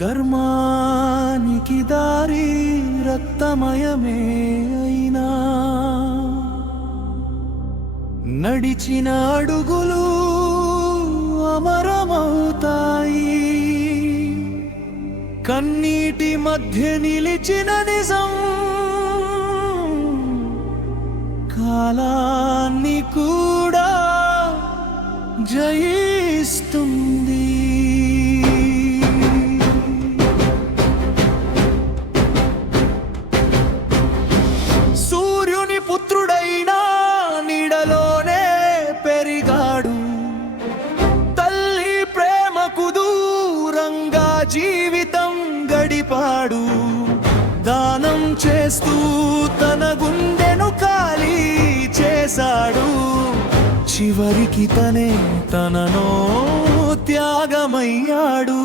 గర్మానికి దారి రక్తమయమే అయినా నడిచిన అడుగులు అమరమవుతాయి. కన్నీటి మధ్య నిలిచిన నిజం కాలాన్ని కూడా జయిస్తుంది. సూర్యుని పుత్రుడైనా నీడలోనే పెరిగాడు. తల్లి ప్రేమకు దూరంగా జీవితం గడిపాడు. దానం చేస్తూ తన గుండెను ఖాళీ చేశాడు. చివరికి తనే తననో త్యాగమయ్యాడు.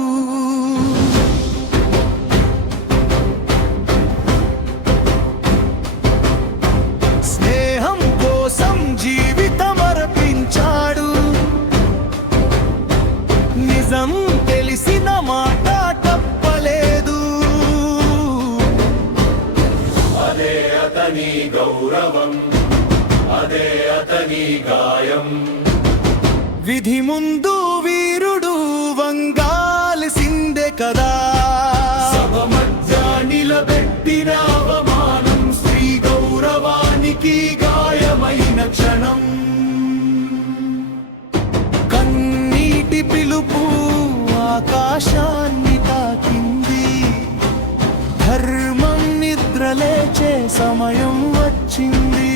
స్నేహం కోసం జీవితం అర్పించాడు. నిజం తెలిసిన మాట తప్పలేదు. అదే అతని గౌరవం, అదే అతని గాయం. విధి ముందు వీరుడు వంగాల్సిందే కదా. సభ మధ్య నిలబెట్టిన అవమానం స్త్రీ గౌరవానికి గాయమైన క్షణం. కన్నీటి పిలుపు ఆకాశాన్ని తాకింది. ధర్మం నిద్రలేచే సమయం వచ్చింది.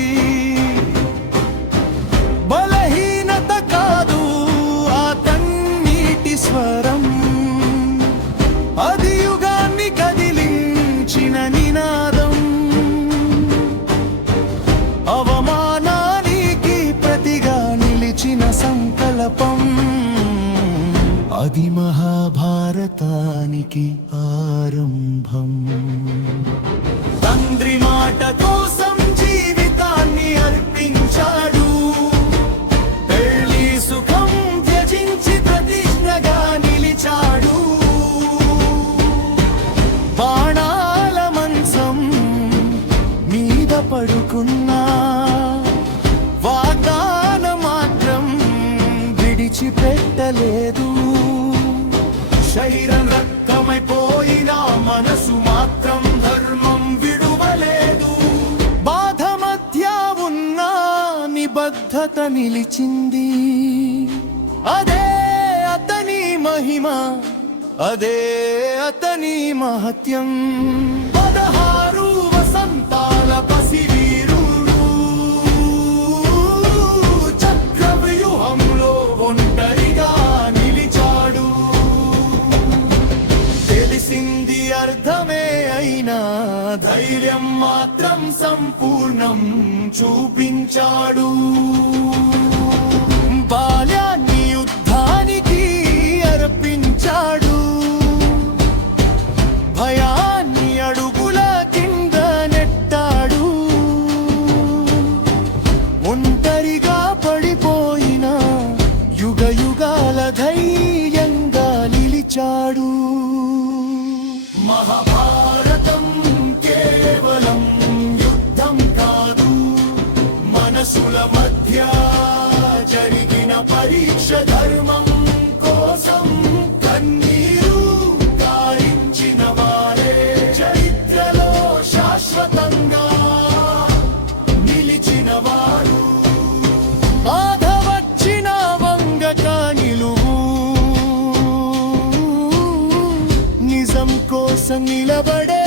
బలహీనత కాదు ఆ కన్నీటి స్వరం. అది యుగాన్ని కదిలించిన నినాదం. అవమానానికి ప్రతిగా నిలిచిన సంకల్పం. అది మహాభారతానికి ఆరంభం. తండ్రి మాట కోసం జీవితాన్ని అర్పించాడు. పెళ్లి సుఖం త్యజించి ప్రతిజ్ఞగా నిలిచాడు. బాణాల మంచం మీద పడుకున్నా వాగ్దానం మాత్రం విడిచిపెట్టలేదు. శరీరం రక్తమైపోయినా మనసు మాత్రం ధర్మం విడువలేదు. బాధ మధ్య ఉన్న నిబద్ధత నిలిచింది. అదే అతని మహిమ, అదే అతని మహత్యం. 16 వసంతాల పసివీరుడు చక్రవ్యూహంలో ఒంటరిగా నిలిచాడు. తెలిసింది అర్థమే అయినా ధైర్యం మాత్రం సంపూర్ణం చూపించాడు. బాల్యాన్ని యుద్ధానికి అర్పించాడు. భయాన్ని అడుగుల కింద నెట్టాడు. ఒంటరిగా పడిపోయిన యుగ యుగాల ధైర్యంగా నిలిచాడు. మహాభారతం కేవలం యుద్ధం కాదు, మనసుల మధ్య జరిగిన పరీక్ష. ధర్మం కోసం కన్నీరు కారించిన వారే చరిత్రలో శాశ్వతంగా నిలిచిన వారు. బాధ వచ్చిన వంగక నిలువు. నిజం కోసం నిలబడే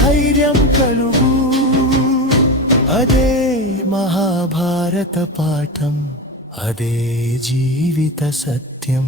ధైర్యం కలుగు. అదే మహాభారత పాఠం, అదే జీవిత సత్యం.